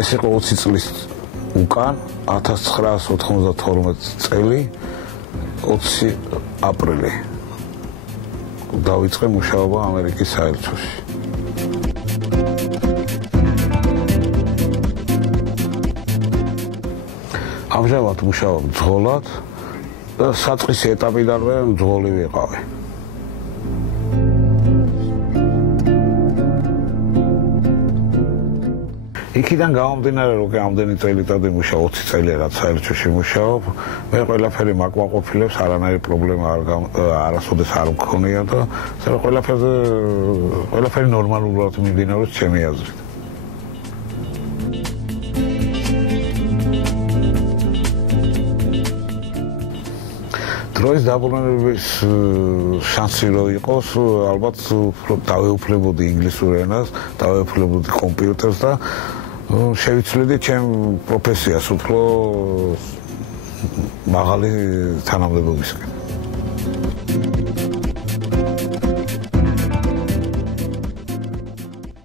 ეს იყო 20 წლის უკან 1992 წელი 20 აპრილი დავიწყე მუშაობა ამერიკის საელჩოში. ამჟამად მუშაობ ძღოლად და საწყისი ეტაპიდანვე ძღოლი ვიყავი. იქიდან გამომდინარე რომ ამდენი წელი მუშაობ 20 წელი რაც საელჩოში მუშაობ მე ყველაფერი მაკმაყოფილებს არანაირი პრობლემა არასოდეს არ მქონია და ყველაფერი ნორმალურად მიმდინარეობს ჩემი აზრით. დროის დაბრუნების შანსი რო იყოს ალბათ დავეუფლებოდი ინგლისურ ენას, დავეუფლებოდი კომპიუტერს და შევიცვლიდი ჩემ პროფესიას უფრო მაღალი თანამდებობისკენ.